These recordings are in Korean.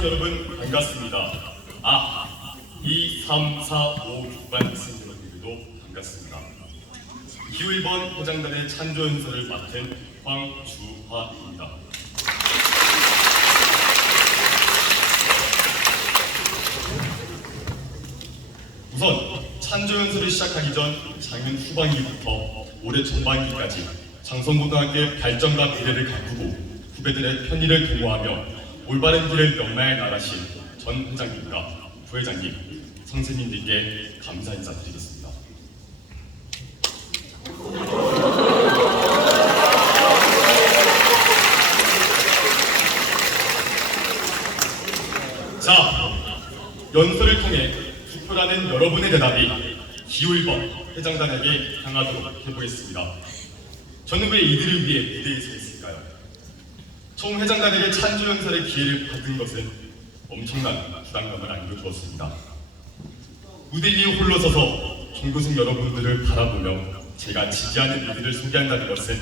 학생 여러분 반갑습니다. 2, 3, 4, 5, 6반 학생 여러분들도 반갑습니다. 기후 1번 회장단의 찬조 연설을 맡은 황주화입니다. 우선 찬조 연설을 시작하기 전 작년 후반기부터 올해 전반기까지 장성고등학교의 발전과 미래를 가꾸고 후배들의 편의를 도모하며 올바른 길을 명나에 나가신 전 회장님과 부회장님, 선생님들께 감사 인사드리겠습니다. 자, 연설을 통해 투표라는 여러분의 대답이 기후 1번 회장단에게 향하도록 해보겠습니다. 저는 왜 이들을 위해 무대에 서 있을까요? 총 회장단에게 찬조 연설의 기회를 받은 것은 엄청난 부담감을 안겨주었습니다. 무대 위에 홀로 서서 종교생 여러분들을 바라보며 제가 지지하는 이들을 소개한다는 것은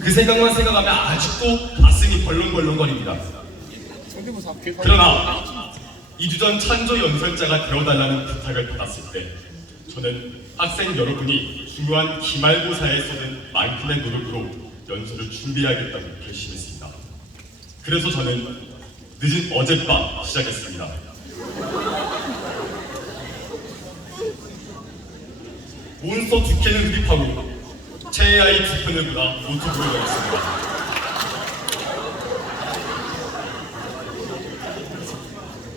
그 생각만 생각하면 아직도 가슴이 벌렁벌렁거립니다. 그러나 2주 전 찬조 연설자가 되어달라는 부탁을 받았을 때 저는 학생 여러분이 중요한 기말고사에 쏟은 만큼의 노력으로 연설을 준비하겠다고 결심했습니다. 그래서 저는 늦은 어젯밤 시작했습니다. 몬스터 2캔을 흡입하고 최애아이 2편을 보다 노트북을 열었습니다.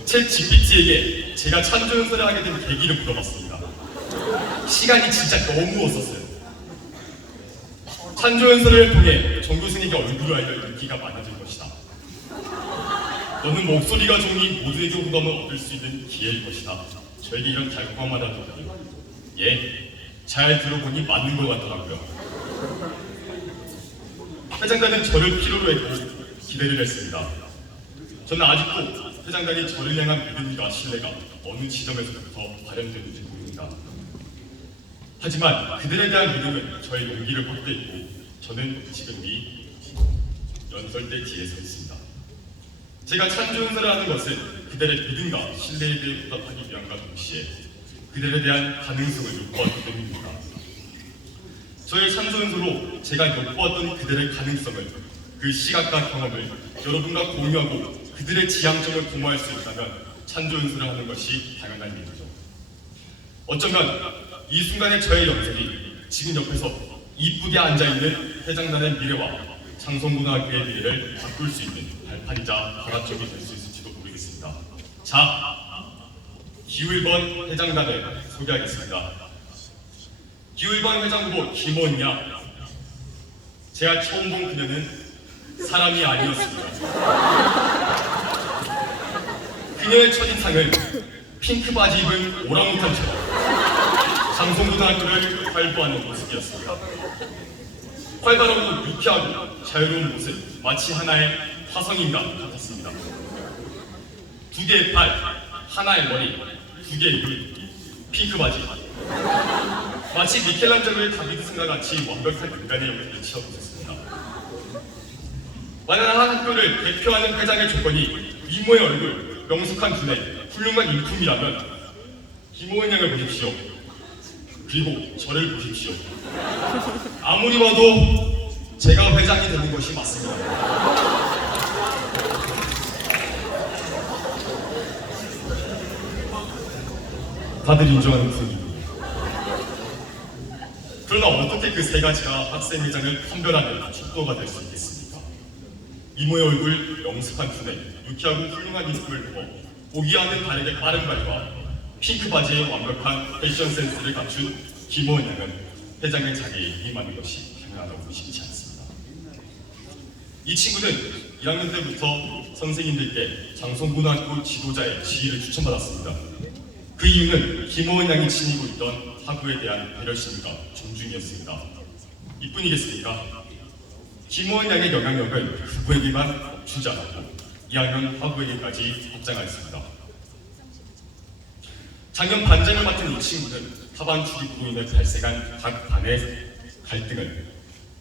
챗 GPT에게 제가 찬조 연설을 하게 된 계기를 물어봤습니다. 시간이 진짜 너무 없었어요. 찬조 연설을 통해 정교생에게 얼굴을 알려 인기가 많아질 것이다. 너는 목소리가 좋으니 모두에게 호감을 얻을 수 있는 기회일 것이다. 저에게 이런 달콤한 말 하더군요. 잘 들어보니 맞는 것 같더라고요. 회장단은 저를 필요로 했고 기대를 했습니다. 저는 아직도 회장단이 저를 향한 믿음과 신뢰가 어느 지점에서부터 발현되는지 모릅니다. 하지만 그들에 대한 믿음은 저의 용기를 확대했고 저는 지금 이 연설대 뒤에 서 있습니다. 제가 찬조 연설을 하는 것은 그들의 믿음과 신뢰에 대해 보답하기 위함과 동시에 그들에 대한 가능성을 엿보았기 때문입니다. 저의 찬조 연설로 제가 엿보았던 그들의 가능성을, 그 시각과 경험을 여러분과 공유하고 그들의 지향점을 도모할 수 있다면 찬조 연설을 하는 것이 당연한 일이죠. 어쩌면 이 순간의 저의 연설이 지금 옆에서 이쁘게 앉아있는 회장단의 미래와 장성고등학교의 미래를 바꿀 수 있는 발판이자 발화점이 될 수 있을지도 모르겠습니다. 자, 기후 1번 회장단을 소개하겠습니다. 기후 1번 회장 후보 김원냐. 제가 처음 본 그녀는 사람이 아니었습니다. 그녀의 첫인상은 핑크 바지 입은 오랑우탄처럼 장성고등학교를 활보하는 모습이었습니다. 활발하고 유쾌하고 자유로운 모습, 마치 하나의 화성인간 같았습니다. 2개의 팔, 하나의 머리, 2개의 눈, 핑크 바지. 마치 미켈란젤로의 다비드 승과 같이 완벽한 인간의 연기를 취하고 만약 한 학교를 대표하는 회장의 조건이 미모의 얼굴, 명석한 두뇌, 훌륭한 인품이라면 김호은 양을 보십시오. 그리고 저를 보십시오. 아무리 봐도 제가 회장이 되는 것이 맞습니다. 다들 인정하는 분위기. 그러나 어떻게 그 세 가지가 학생회장을 판별하는 촉도가 될 수 있겠습니까? 미모의 얼굴, 명석한 두뇌, 유쾌하고 훌륭한 인품을 두고 보기 와는 다르게 빠른 발과 핑크 바지의 완벽한 패션 센스를 갖춘 김호은 양은 회장의 자리에 임하는 것이 당연하다고 싶지 않습니다. 이 친구는 1학년 때부터 선생님들께 장성고등학교 지도자의 지위를 추천받았습니다. 그 이유는 김호은 양이 지니고 있던 학우에 대한 배려심과 존중이었습니다. 이뿐이겠습니까? 김호은 양의 영향력은 후보에게만 주지 않았고 2학년 학우에게까지 확장하였습니다. 작년 반장을 맡은 이 친구는 하반 출입으로 인해 발생한 각 반의 갈등을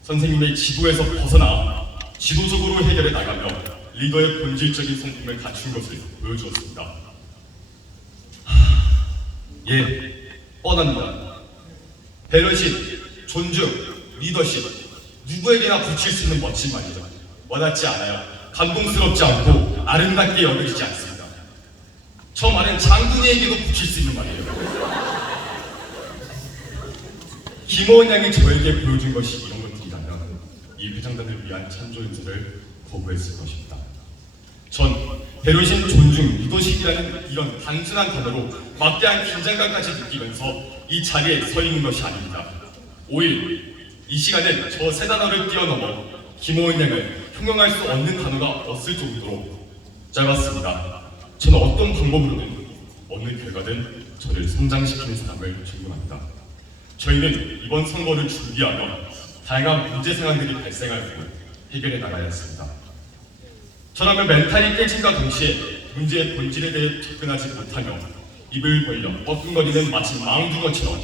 선생님의 지도에서 벗어나 지도적으로 해결해 나가며 리더의 본질적인 성품을 갖춘 것을 보여주었습니다. 예, 뻔합니다. 배려심, 존중, 리더십, 누구에게나 붙일 수 있는 멋진 말이죠. 와닿지 않아요. 감동스럽지 않고 아름답게 여겨지지 않습니다. 저 말은 장군이에게도 붙일 수 있는 말이에요. 김어은 양이 저에게 보여준 것이 이런 것들이라면 이 회장단을 위한 찬조 인사를 거부했을 것입니다. 전 배려심, 존중, 리더십이라는 이런 단순한 단어로 막대한 긴장감까지 느끼면서 이 자리에 서 있는 것이 아닙니다. 오히려 이 시간엔 저 세 단어를 뛰어넘어 김어은 양을 형용할 수 없는 단어가 없을 정도로 짧았습니다. 저는 어떤 방법으로든 어느 결과든 저를 성장시키는 사람을 존경합니다. 저희는 이번 선거를 준비하며 다양한 문제 상황들이 발생하고 해결해 나가야 했습니다. 저라면 멘탈이 깨짐과 동시에 문제의 본질에 대해 접근하지 못하며 입을 벌려 뻐끔거리는 마치 망둥어처럼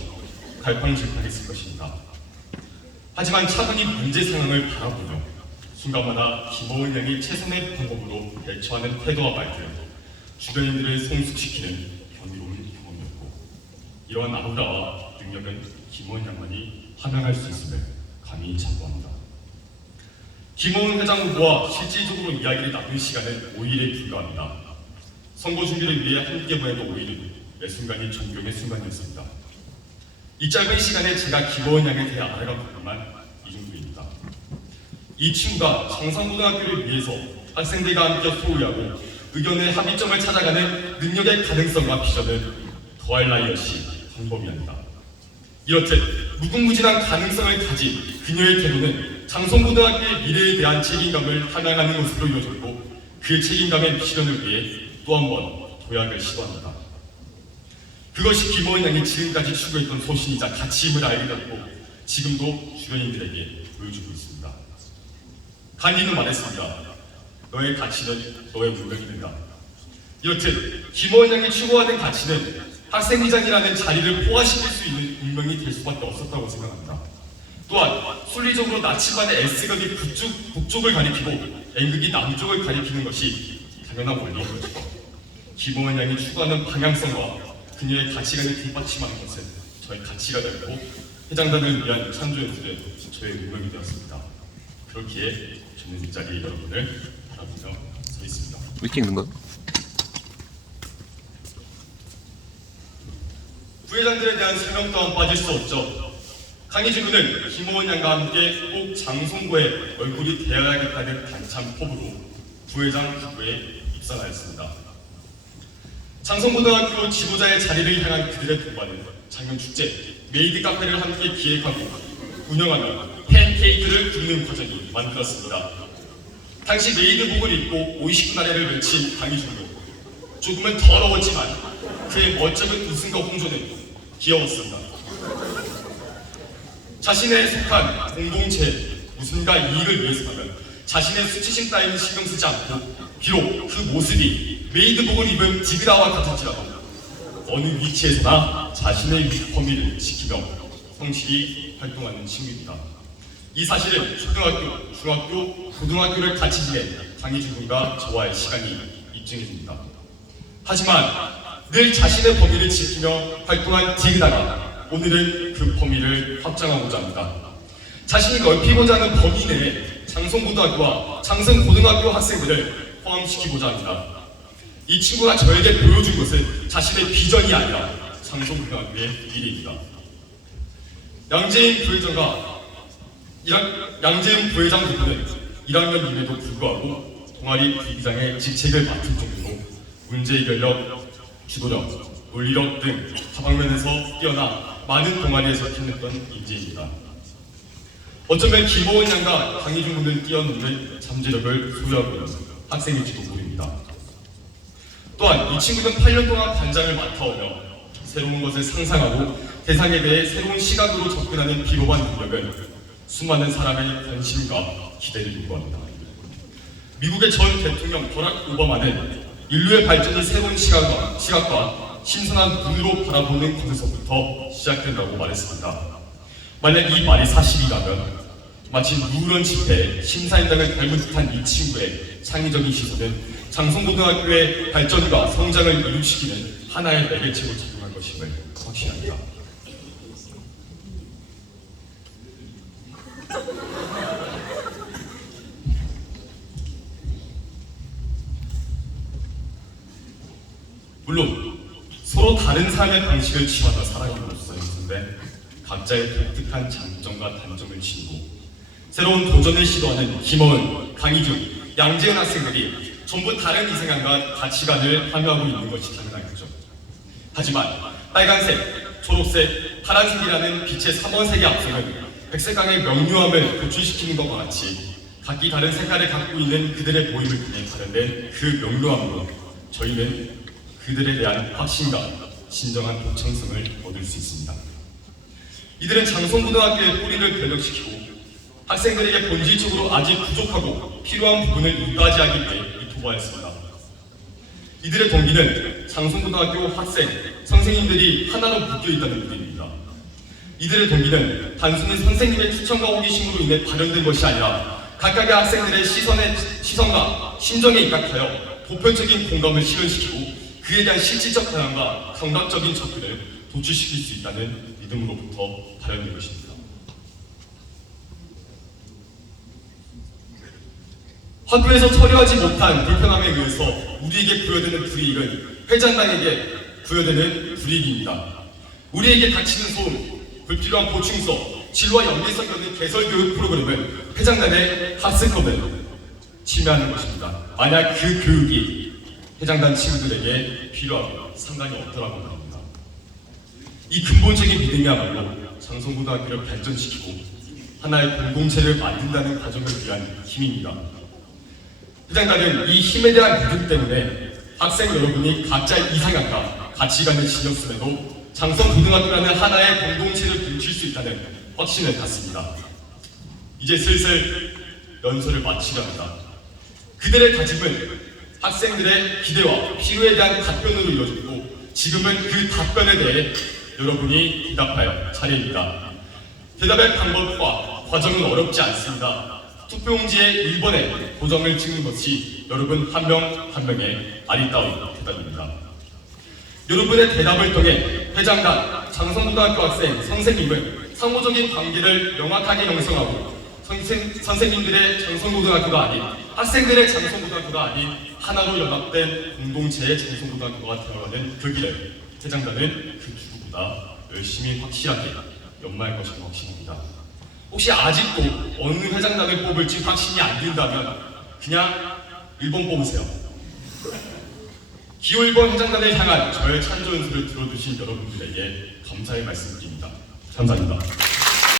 갈팡질팡했을 것입니다. 하지만 차분히 문제 상황을 바라보며 순간마다 김어은 양이 최선의 방법으로 대처하는 태도와 말들, 주변인들을 성숙시키는 경이로운 경험이었고 이러한 아우라와 능력은 김어은 양만이 함양할 수 있음을 감히 자부합니다. 김어은 회장 후보와 실질적으로 이야기를 나눈 시간은 5일에 불과합니다. 선거 준비를 위해 함께 보내던 5일은 매 순간이 존경의 순간이었습니다. 이 짧은 시간에 제가 김어은 양에 대해 알아간 부분만 이 정도입니다. 이 친구가 정상고등학교를 위해서 학생들과 함께 소유하고 의견의 합의점을 찾아가는 능력의 가능성과 비전을 더할 나위 없이 광범위합니다. 이렇듯 무궁무진한 가능성을 가진 그녀의 태도는 장성고등학교의 미래에 대한 책임감을 함양하는 것으로 이어졌고 그 책임감의 실현을 위해 또 한 번 도약을 시도합니다. 그것이 김어은 양이 지금까지 추구했던 소신이자 가치임을 알게 됐고 지금도 주변인들에게 보여주고 있습니다. 간디는 말했습니다. 너의 가치는 너의 운명이 된다. 이렇듯 김어은 양이 추구하는 가치는 학생위장이라는 자리를 포화시킬 수 있는 운명이 될 수밖에 없었다고 생각합니다. 또한 순리적으로 나치반의 S극이 북쪽을 가리키고 N극이 남쪽을 가리키는 것이 당연한 원리인 것이고 김어은 양이 추구하는 방향성과 그녀의 가치관을 뒷받침하는 것은 저의 가치가 되었고 회장단을 위한 찬조연설은 저의 운명이 되었습니다. 그렇기에 저는 이 자리에 여러분을 바라보며 서 있습니다. 왜 찍는 거야? 부회장들에 대한 설명 또한 빠질 수 없죠. 강희준 군은 김어은 양과 함께 꼭 장송고에 얼굴이 되어야겠다는 단찬 포부로 부회장 후보에 입성하였습니다. 장성고등학교 지도자의 자리를 향한 그들의 동반은 작년 축제 메이드 카페를 함께 기획하고 운영하며 팬케이크를 굽는 과정이 만들었습니다. 당시 메이드복을 입고 59 나래를 외친 강희준도 조금은 더러웠지만 그의 멋쩍은 웃음과 홍조는 귀여웠습니다. 자신에 속한 공동체 웃음과 이익을 위해서라면 자신의 수치심 따위는 신경 쓰지 않고 비록 그 모습이 메이드복을 입은 디그다와 같을지라도 어느 위치에서나 자신의 범위를 지키며 성실히 활동하는 친구입니다. 이 사실은 초등학교, 중학교, 고등학교를 같이 지낸 강희준 군과 저와의 시간이 입증해줍니다. 하지만 늘 자신의 범위를 지키며 활동한 디그다가 오늘은 그 범위를 확장하고자 합니다. 자신이 넓히고자 하는 범위 내에 장성고등학교와 장성고등학교 학생들을 포함시키고자 합니다. 이 친구가 저에게 보여준 것은 자신의 비전이 아니라 장성고등학교의 미래입니다. 양재인 부회장 부부는 1학년임에도 불구하고 동아리 부기장의 직책을 맡은 정도로 문제해결력, 주도력, 논리력 등 다방면에서 뛰어나 많은 동아리에서 힘냈던 인재입니다. 어쩌면 김어은 양과 강희준 군을 뛰어넘는 잠재력을 소유하고 있는 학생일지도 모릅니다. 또한 이 친구는 8년 동안 반장을 맡아오며 새로운 것을 상상하고 대상에 대해 새로운 시각으로 접근하는 비로반 능력은 수많은 사람의 관심과 기대를 요구합니다. 미국의 전 대통령 버락 오바마는 인류의 발전이 새로운 시각과 신선한 눈으로 바라보는 것에서부터 시작된다고 말했습니다. 만약 이 말이 사실이라면 마치 누런 집회에 심사인단을 닮은 듯한 이 친구의 창의적인 시선은 장성고등학교의 발전과 성장을 이루시키는 하나의 매개체로 작용할 것임을 확신합니다. 물론 서로 다른 삶의 방식을 취하다 살아가는로서였는데 각자의 독특한 장점과 단점을 지니고 새로운 도전을 시도하는 김어은, 강희준, 양재은 학생들이 전부 다른 이생관과 가치관을 함유하고 있는 것이 당연하겠죠. 하지만 빨간색, 초록색, 파란색이라는 빛의 3원색의 앞색은 백색강의 명료함을 도출시키는 것과 같이 각기 다른 색깔을 갖고 있는 그들의 모임을 통해 발현된 그 명료함으로 저희는 그들에 대한 확신과 진정한 독창성을 얻을 수 있습니다. 이들은 장성고등학교의 뿌리를 변력시키고 학생들에게 본질적으로 아직 부족하고 필요한 부분을 이바지하기 위해 도모하였습니다. 이들의 동기는 장성고등학교 학생, 선생님들이 하나로 묶여있다는 부분입니다. 이들의 동기는 단순히 선생님의 추천과 호기심으로 인해 발현된 것이 아니라 각각의 학생들의 시선과 심정에 입각하여 보편적인 공감을 실현시키고 그에 대한 실질적 방향과 감각적인 접근을 도출시킬 수 있다는 믿음으로부터 발현된 것입니다. 학교에서 처리하지 못한 불편함에 의해서 우리에게 부여되는 불이익은 회장단에게 부여되는 불이익입니다. 우리에게 닥치는 소음, 불필요한 보충서, 진로와 연계성 있는 개설 교육 프로그램은 회장단의 학습권을 침해하는 것입니다. 만약 그 교육이 회장단 친구들에게 필요하고 상관이 없더라고 말입니다. 이 근본적인 믿음이야말로 장성고등학교를 발전시키고 하나의 공동체를 만든다는 과정을 위한 힘입니다. 회장단은 이 힘에 대한 믿음 때문에 학생 여러분이 각자의 이상향과 가치관을 신경 쓰면서 장성고등학교라는 하나의 공동체를 뭉칠 수 있다는 확신을 갖습니다. 이제 슬슬 연설을 마치려 합니다. 그들의 다짐은 학생들의 기대와 필요에 대한 답변으로 이루어졌고 지금은 그 답변에 대해 여러분이 대답할 차례입니다. 대답의 방법과 과정은 어렵지 않습니다. 투표용지에 1번에 도장을 찍는 것이 여러분 한 명 한 명의 아리따운 대답입니다. 여러분의 대답을 통해 회장단, 장성고등학교 학생, 선생님은 상호적인 관계를 명확하게 형성하고 선생님들의 장성고등학교가 아닌 학생들의 장성고등학교가 아닌 하나로 연합된 공동체의 장성고등학교가 되어가는 그 길을 회장단은 그 누구보다 열심히 확실하게 연마할 것을 확신합니다. 혹시 아직도 어느 회장단을 뽑을지 확신이 안 든다면 그냥 1번 뽑으세요. 기호 1번 회장단을 향한 저의 찬조 연설을 들어주신 여러분들에게 감사의 말씀드립니다. 감사합니다.